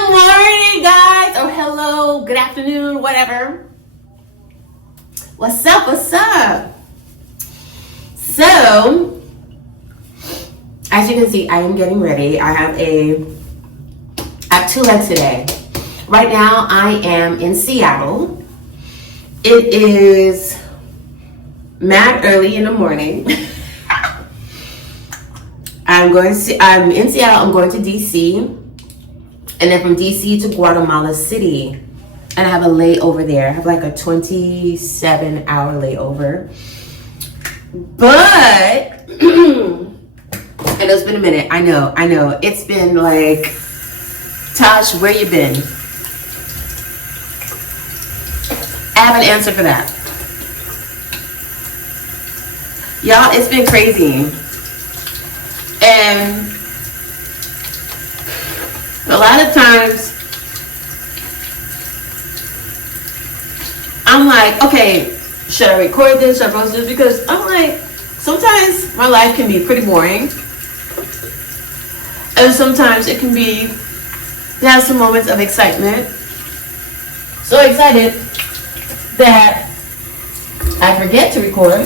Good morning, guys, or hello, good afternoon, whatever. What's up? What's up? So, as you can see, I am getting ready. I have two legs today. Right now, I am in Seattle. It is mad early in the morning. I'm in Seattle. I'm going to DC. And then from DC to Guatemala City. And I have a layover there. I have like a 27-hour layover. But, and it's been a minute. I know. It's been like, Tosh, where you been? I have an answer for that. Y'all, it's been crazy. And a lot of times, I'm like, okay, should I record this? Should I post this? Because I'm like, sometimes my life can be pretty boring. And sometimes it has some moments of excitement. So excited that I forget to record.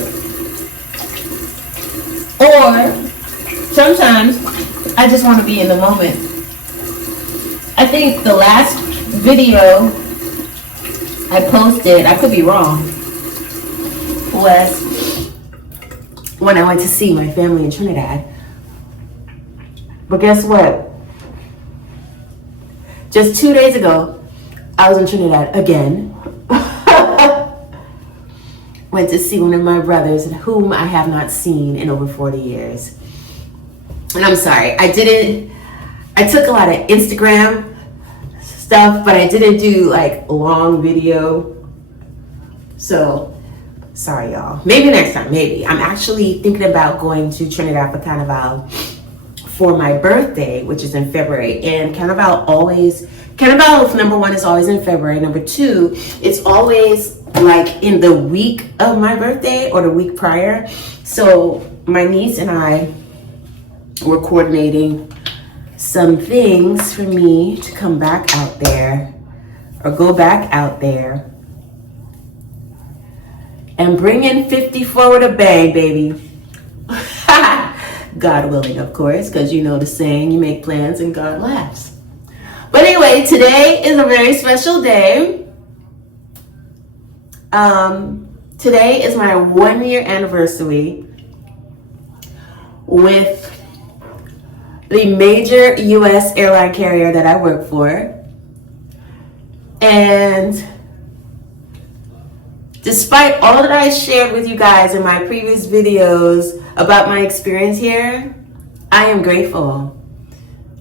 Or sometimes I just want to be in the moment. I think the last video I posted, I could be wrong, was when I went to see my family in Trinidad. But guess what? Just 2 days ago, I was in Trinidad again. Went to see one of my brothers whom I have not seen in over 40 years. And I'm sorry, I took a lot of Instagram stuff, but I didn't do like long video. So, sorry y'all. Maybe next time, maybe. I'm actually thinking about going to Trinidad for Carnival for my birthday, which is in February. And Carnival, number one, is always in February. Number two, it's always like in the week of my birthday or the week prior. So my niece and I were coordinating some things for me to come back out there or go back out there and bring in 54 with a bang, baby. God willing, of course, because you know the saying, you make plans and God laughs. But anyway, today is a very special day. Today is my 1-year anniversary with the major U.S. airline carrier that I work for. And despite all that I shared with you guys in my previous videos about my experience here, I am grateful.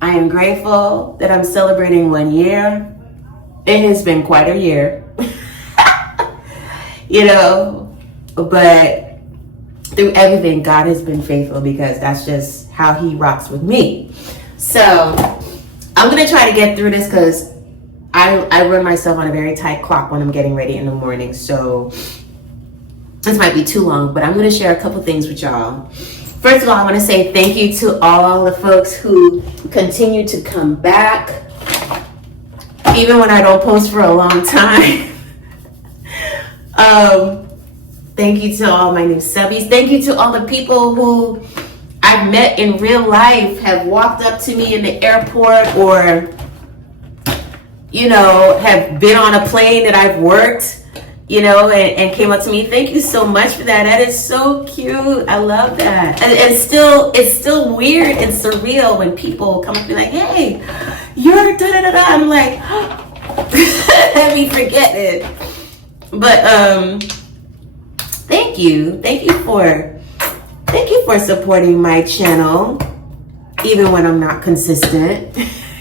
I am grateful that I'm celebrating 1 year. It has been quite a year. But through everything, God has been faithful because that's just how he rocks with me. So I'm going to try to get through this because I run myself on a very tight clock when I'm getting ready in the morning. So this might be too long, but I'm going to share a couple things with y'all. First of all, I want to say thank you to all the folks who continue to come back, even when I don't post for a long time. Thank you to all my new subbies. Thank you to all the people who I've met in real life, have walked up to me in the airport or, have been on a plane that I've worked, and came up to me. Thank you so much for that. That is so cute. I love that. And it's still weird and surreal when people come up and be like, hey, you're da-da-da-da. I'm like, let me forget it. But thank you for supporting my channel, even when I'm not consistent.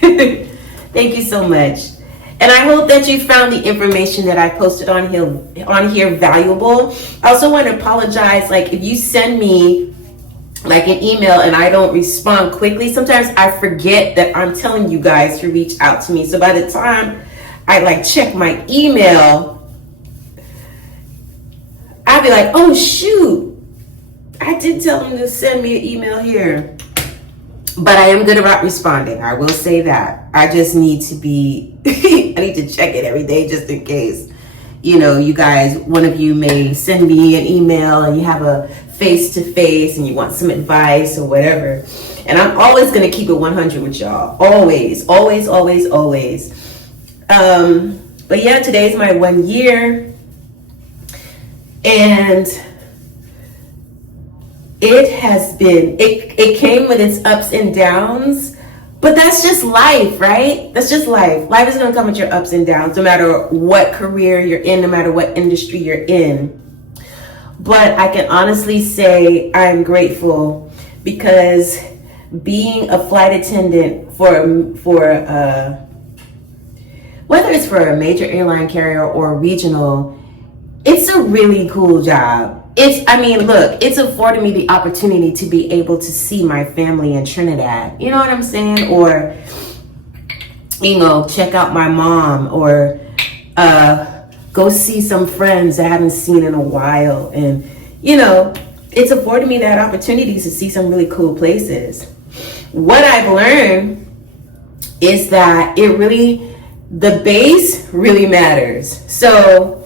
Thank you so much. And I hope that you found the information that I posted on here valuable. I also want to apologize, like if you send me like an email and I don't respond quickly, sometimes I forget that I'm telling you guys to reach out to me. So by the time I check my email, I'd be like, oh shoot, I did tell them to send me an email here. But I am good about responding. I will say that. I just need to be, I need to check it every day just in case. You know, you guys, one of you may send me an email and you have a face-to-face and you want some advice or whatever. And I'm always going to keep it 100 with y'all. Always, always, always, always. But yeah, today's my 1 year. And it has been, it came with its ups and downs, but that's just life, right? That's just life. Life is gonna come with your ups and downs, no matter what career you're in, no matter what industry you're in. But I can honestly say I'm grateful because being a flight attendant for whether it's for a major airline carrier or regional, it's a really cool job. It's afforded me the opportunity to be able to see my family in Trinidad. You know what I'm saying? Or, you know, check out my mom or go see some friends I haven't seen in a while. And, you know, it's afforded me that opportunity to see some really cool places. What I've learned is that the base really matters. So,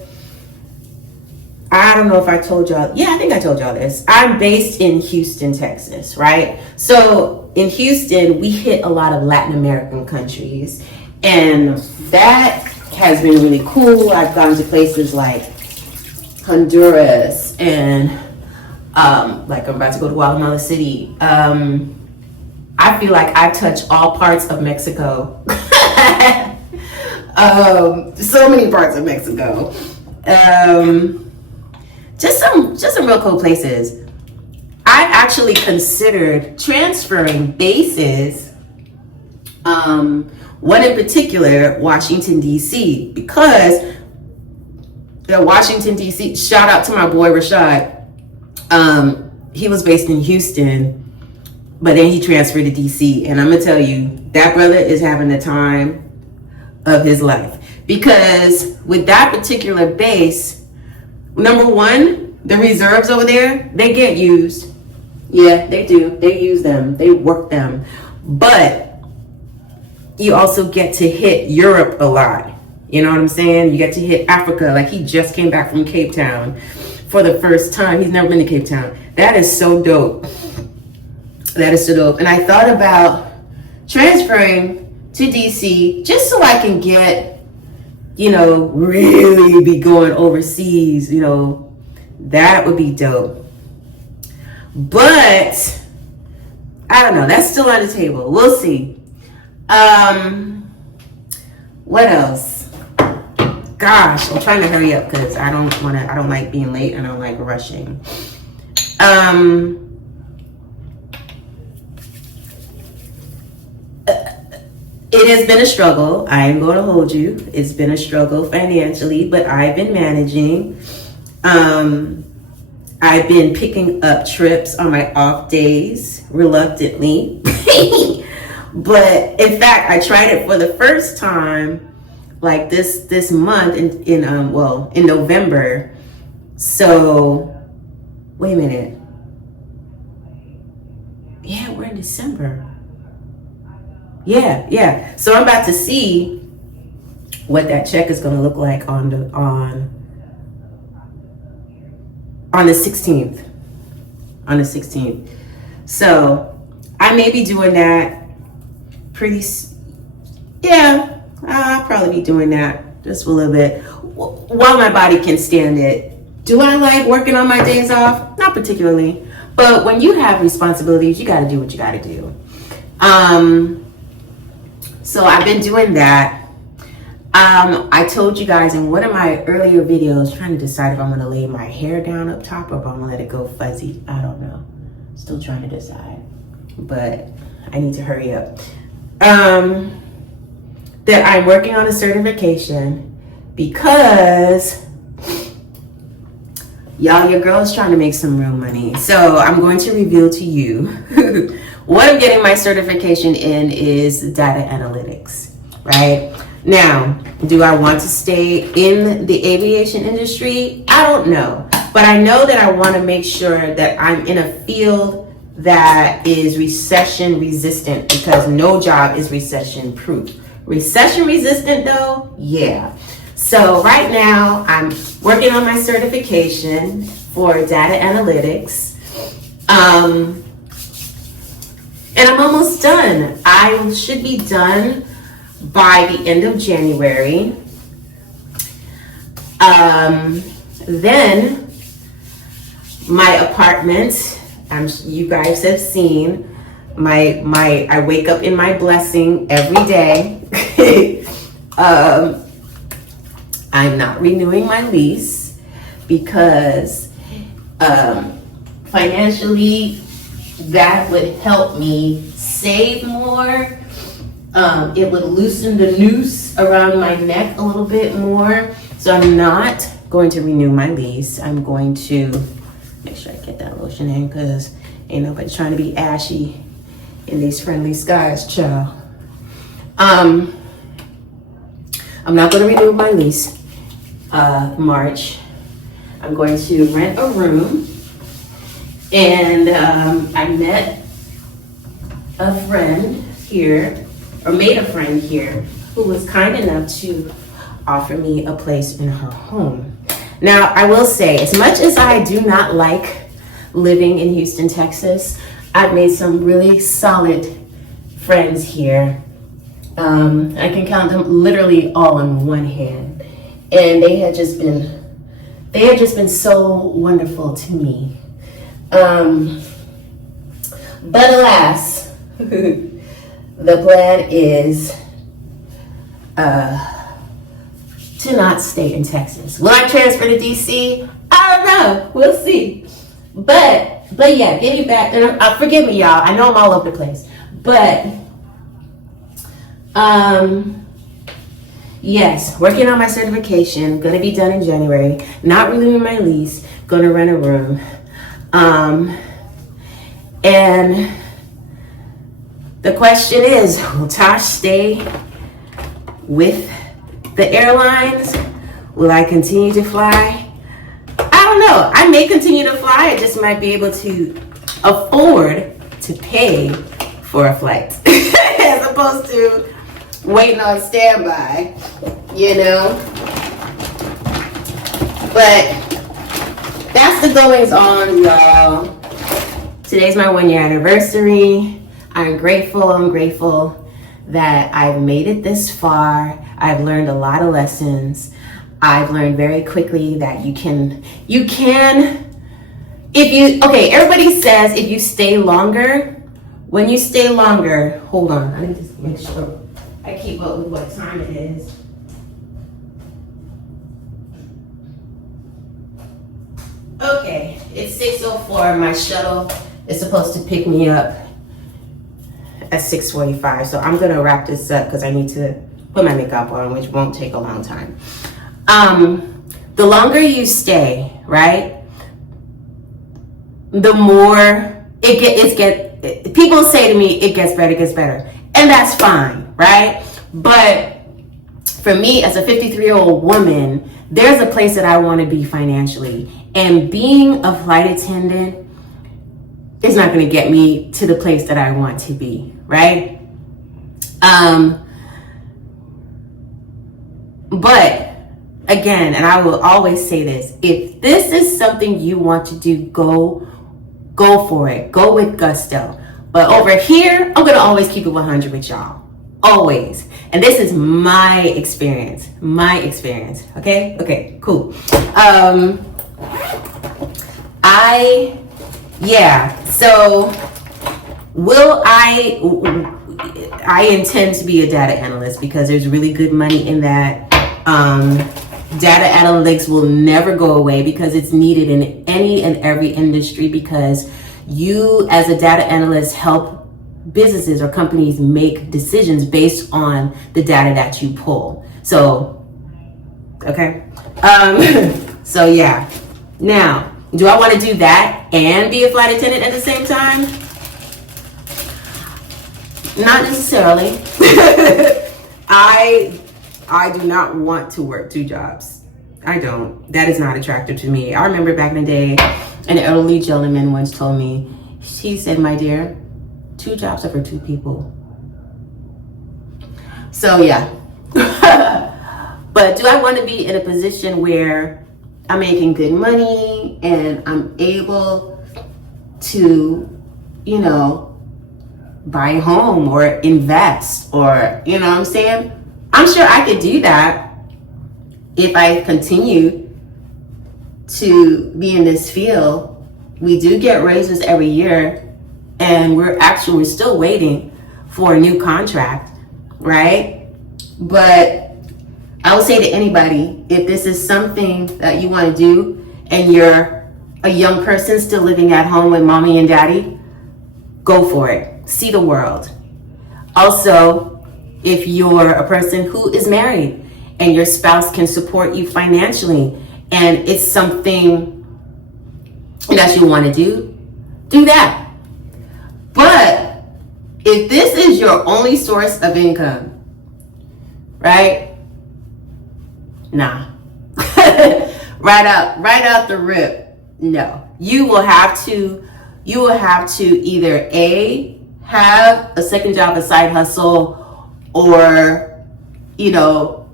I don't know if I told y'all. Yeah, I think I told y'all this. I'm based in Houston, Texas, right? So in Houston, we hit a lot of Latin American countries. And that has been really cool. I've gone to places like Honduras and like I'm about to go to Guatemala City. I feel like I've touched all parts of Mexico. So many parts of Mexico. Just some real cool places. I actually considered transferring bases. One in particular, Washington, D.C., because the Washington, D.C., shout out to my boy Rashad. He was based in Houston, but then he transferred to D.C. And I'm going to tell you, that brother is having the time of his life. Because with that particular base, number one, the reserves over there, they get used. Yeah, they do. They use them. They work them. But you also get to hit Europe a lot. You know what I'm saying? You get to hit Africa. Like, he just came back from Cape Town for the first time. He's never been to Cape Town. That is so dope. That is so dope. And I thought about transferring to DC just so I can get, you know, really be going overseas. You know, that would be dope. But I don't know. That's still on the table. We'll see. What else? Gosh, I'm trying to hurry up because I don't like being late and I don't like rushing. It has been a struggle. I am going to hold you. It's been a struggle financially, but I've been managing. I've been picking up trips on my off days, reluctantly. But in fact, I tried it for the first time, like this month in November. So, wait a minute. Yeah, we're in December. Yeah. So I'm about to see what that check is going to look like on the 16th. On the 16th. So I may be doing that I'll probably be doing that just for a little bit while my body can stand it. Do I like working on my days off? Not particularly. But when you have responsibilities, you got to do what you got to do. So I've been doing that. I told you guys in one of my earlier videos, trying to decide if I'm going to lay my hair down up top or if I'm going to let it go fuzzy. I don't know. Still trying to decide. But I need to hurry up. That I'm working on a certification because y'all, your girl is trying to make some real money. So I'm going to reveal to you what I'm getting my certification in is data analytics, right? Now, do I want to stay in the aviation industry? I don't know. But I know that I want to make sure that I'm in a field that is recession resistant, because no job is recession proof. Recession resistant though, yeah. So right now I'm working on my certification for data analytics. And I'm almost done. I should be done by the end of January. Then my apartment, you guys have seen I wake up in my blessing every day. I'm not renewing my lease because financially that would help me save more. It would loosen the noose around my neck a little bit more. So I'm not going to renew my lease. I'm going to make sure I get that lotion in, because ain't nobody trying to be ashy in these friendly skies, child. I'm not going to renew my lease March. I'm going to rent a room. And I met a friend here, or made a friend here, who was kind enough to offer me a place in her home. Now, I will say, as much as I do not like living in Houston, Texas, I've made some really solid friends here. I can count them literally all on one hand. And they had just been so wonderful to me. But alas, the plan is to not stay in Texas. Will I transfer to DC? I don't know. We'll see. But yeah, getting back, and forgive me, y'all. I know I'm all over the place. But yes, working on my certification, gonna be done in January. Not renewing my lease, gonna rent a room. And the question is, will Tosh stay with the airlines? Will I continue to fly? I don't know. I may continue to fly. I just might be able to afford to pay for a flight as opposed to waiting on standby, you know? But that's the goings on, y'all. Today's my 1-year anniversary. I'm grateful that I've made it this far. I've learned a lot of lessons. I've learned very quickly that everybody says if you stay longer, when you stay longer, hold on, I need to make sure I keep up with what time it is. Okay, it's 6:04. My shuttle is supposed to pick me up at 6:45. So I'm gonna wrap this up because I need to put my makeup on, which won't take a long time. The longer you stay, right, the more people say to me, it gets better. And that's fine, right? But for me, as a 53-year-old woman, there's a place that I want to be financially. And being a flight attendant is not going to get me to the place that I want to be, right? But again, and I will always say this, if this is something you want to do, go for it. Go with gusto. But over here, I'm going to always keep it 100 with y'all. Always. And this is my experience. Okay, cool. So I intend to be a data analyst because there's really good money in that. Data analytics will never go away because it's needed in any and every industry, because you as a data analyst help businesses or companies make decisions based on the data that you pull. So, okay. So yeah. Now, do I want to do that and be a flight attendant at the same time? Not necessarily. I do not want to work 2 jobs. I don't. That is not attractive to me. I remember back in the day, an elderly gentleman once told me She said, my dear, 2 jobs are for 2 people. So yeah. But do I want to be in a position where I'm making good money and I'm able to, you know, buy a home or invest, or, you know what I'm saying? I'm sure I could do that if I continue to be in this field. We do get raises every year, and we're still waiting for a new contract, right? But I would say to anybody, if this is something that you want to do and you're a young person still living at home with mommy and daddy, go for it. See the world. Also, if you're a person who is married and your spouse can support you financially and it's something that you want to do that. But if this is your only source of income, right? Nah. right out the rip. No. You will have to either A, have a second job, a side hustle, or, you know,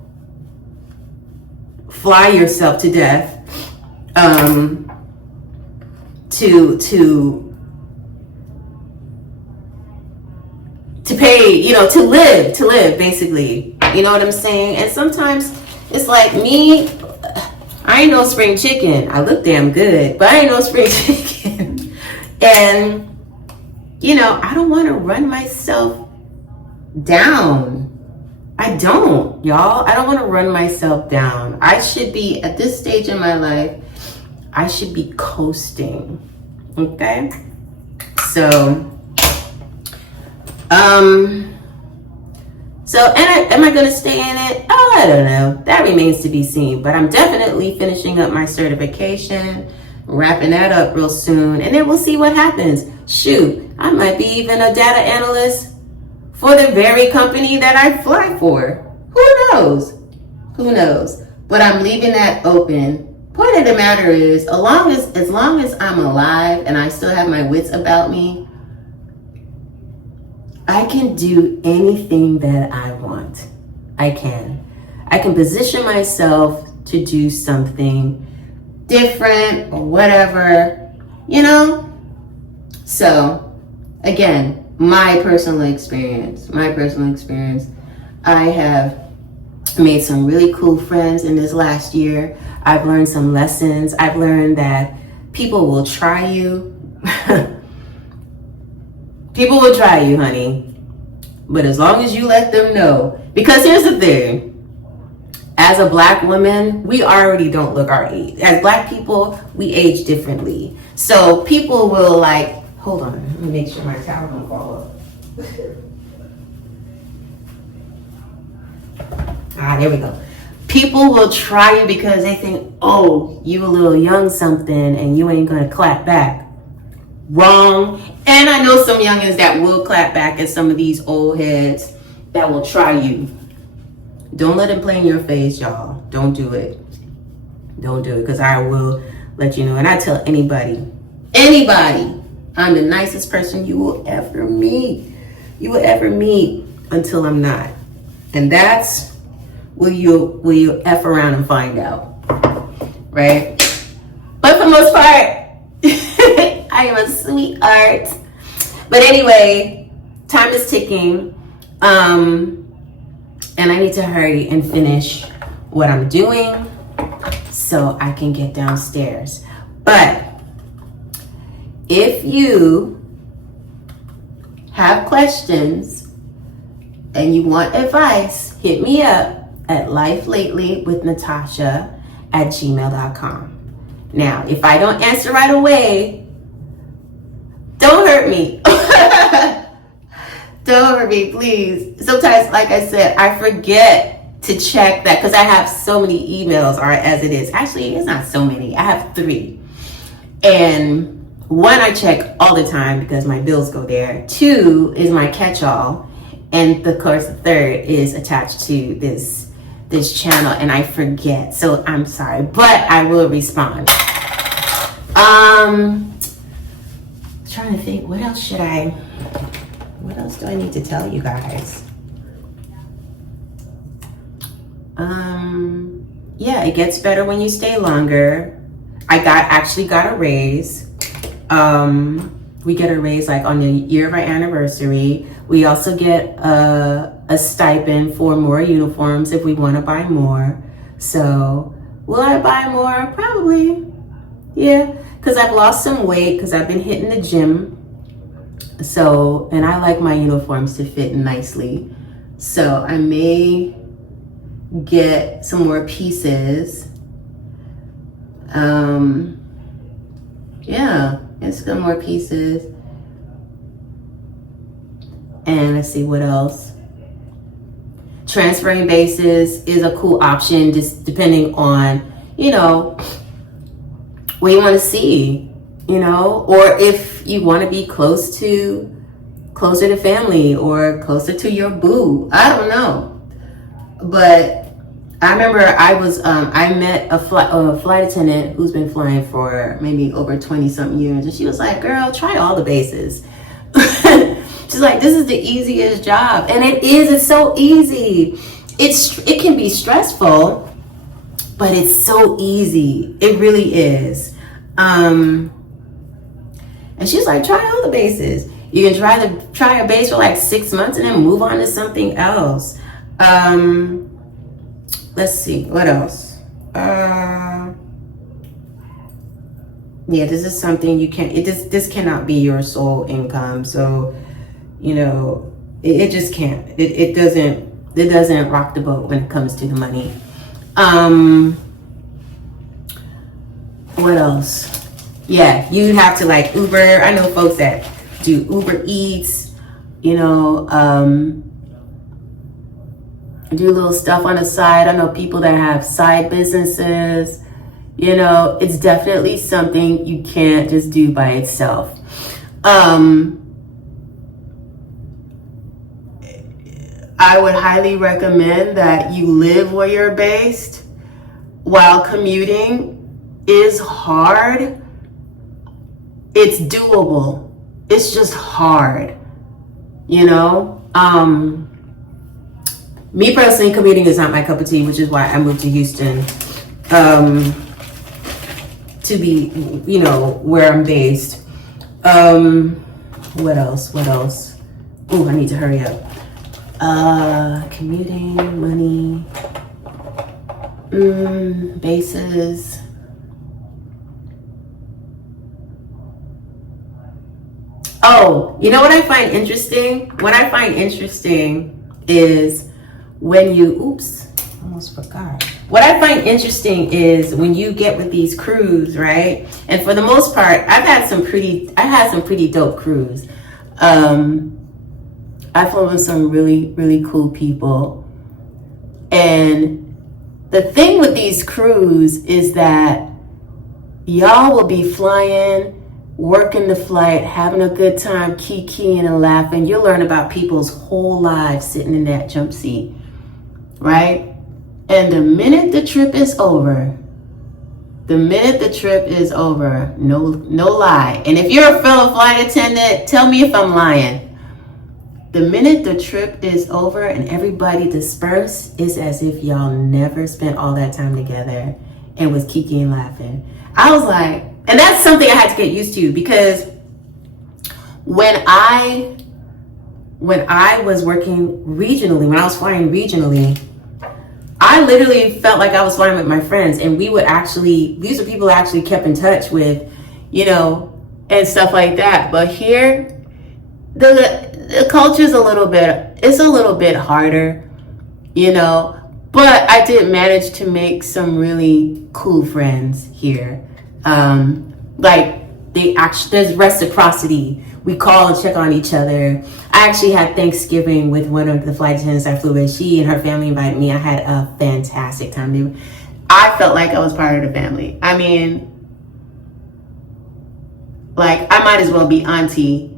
fly yourself to death to pay, you know, to live basically. You know what I'm saying? And sometimes it's like me, I ain't no spring chicken. I look damn good, but I ain't no spring chicken. And, you know, I don't want to run myself down. I don't, y'all. I don't want to run myself down. I should be, at this stage in my life, I should be coasting. Okay? So, am I going to stay in it? Oh, I don't know. That remains to be seen. But I'm definitely finishing up my certification, wrapping that up real soon, and then we'll see what happens. Shoot, I might be even a data analyst for the very company that I fly for. Who knows? Who knows? But I'm leaving that open. Point of the matter is, as long as I'm alive and I still have my wits about me, I can do anything that I want. I can position myself to do something different or whatever, you know? So, again, my personal experience, I have made some really cool friends in this last year. I've learned some lessons. I've learned that people will try you. People will try you, honey. But as long as you let them know. Because here's the thing. As a black woman, we already don't look our age. As black people, we age differently. So people will like, hold on, let me make sure my towel don't fall off. There we go. People will try you because they think, oh, you a little young something and you ain't gonna clap back. Wrong. And I know some youngins that will clap back at some of these old heads that will try you. Don't let them play in your face, y'all. Don't do it. Don't do it, because I will let you know. And I tell anybody, I'm the nicest person you will ever meet. Until I'm not. And that's will you F around and find out. Right? But for the most part, I am a sweetheart. But anyway, time is ticking. And I need to hurry and finish what I'm doing so I can get downstairs. But if you have questions and you want advice, hit me up at lifelately.with.natasha@gmail.com. Now, if I don't answer right away, don't hurt me. Don't hurt me, please. Sometimes, like I said, I forget to check that because I have so many emails, or as it is. Actually, it's not so many. I have 3. And 1 I check all the time because my bills go there. 2 is my catch-all. And of course, the 3rd is attached to this channel, and I forget. So I'm sorry, but I will respond. trying to think, what else do I need to tell you guys? Yeah, it gets better when you stay longer. I actually got a raise. We get a raise like on the year of our anniversary. We also get a stipend for more uniforms if we want to buy more. So will I buy more? Probably. Yeah, because I've lost some weight because I've been hitting the gym. So, and I like my uniforms to fit nicely. So I may get some more pieces. Yeah, get some more pieces. And let's see what else. Transferring bases is a cool option, just depending on, what you want to see, or if you want to be closer to family or closer to your boo. I don't know. But I remember I met a flight attendant who's been flying for maybe over 20 something years. And she was like, girl, try all the bases. She's like, this is the easiest job. And it's so easy. It can be stressful, but it's so easy. It really is. And she's like, try all the bases. You can try a base for like 6 months and then move on to something else. Let's see, what else? Yeah, this is something you can't, this cannot be your sole income. So, it just can't. It doesn't rock the boat when it comes to the money. What else? Yeah, you have to like Uber. I know folks that do Uber Eats, do little stuff on the side. I know people that have side businesses. It's definitely something you can't just do by itself. I would highly recommend that you live where you're based. While commuting is hard, it's doable. It's just hard, Me personally, commuting is not my cup of tea, which is why I moved to Houston, to be, where I'm based. What else? Oh, I need to hurry up. Commuting, money, bases. Oh, you know what I find interesting? What I find interesting is when you, almost forgot. What I find interesting is when you get with these crews, right? And for the most part, I had some pretty dope crews. I've flown with some really, really cool people. And the thing with these crews is that y'all will be flying, working the flight, having a good time, kikiing and laughing. You'll learn about people's whole lives sitting in that jump seat, right? And the minute the trip is over, no lie. And if you're a fellow flight attendant, tell me if I'm lying. The minute the trip is over and everybody disperse, it's as if y'all never spent all that time together and was kiki and laughing. I was like, and that's something I had to get used to, because when I was working regionally, when I was flying regionally, I literally felt like I was flying with my friends, and these are people I actually kept in touch with, and stuff like that. But here, the culture's a little bit harder, but I did manage to make some really cool friends here. There's reciprocity. We call and check on each other. I actually had Thanksgiving with one of the flight attendants I flew with. She and her family invited me. I had a fantastic time. I felt like I was part of the family. I mean, like, I might as well be auntie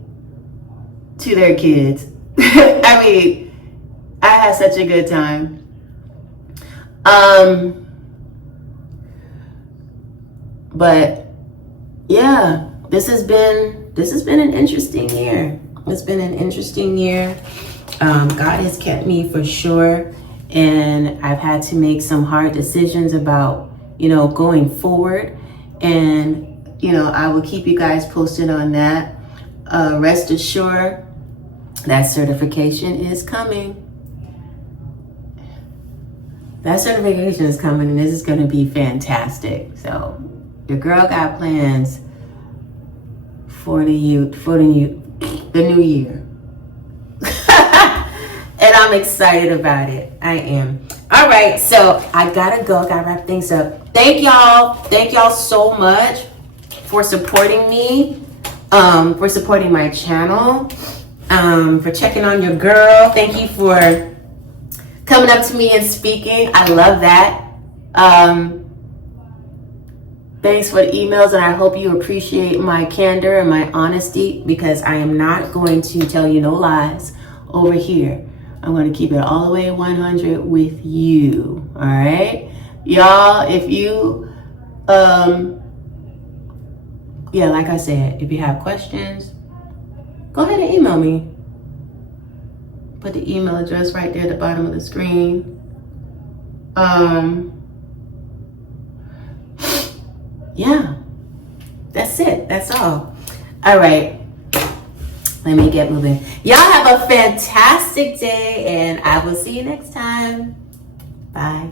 to their kids. I mean, I had such a good time. But yeah, this has been this has been an interesting year. It's been an interesting year. God has kept me for sure. And I've had to make some hard decisions about, going forward. And, I will keep you guys posted on that. Rest assured that certification is coming. That certification is coming, and this is going to be fantastic. So your girl got plans for the new year. And I'm excited about it. I am. All right, so I gotta go. Gotta wrap things up. Thank y'all so much for supporting me, for supporting my channel, for checking on your girl. Thank you for coming up to me and speaking. I love that. Thanks for the emails, and I hope you appreciate my candor and my honesty, because I am not going to tell you no lies over here. I'm going to keep it all the way 100 with you. All right, y'all. If you, like I said, if you have questions, go ahead and email me. Put the email address right there at the bottom of the screen. Yeah, that's it. That's all. All right. Let me get moving. Y'all have a fantastic day, and I will see you next time. Bye.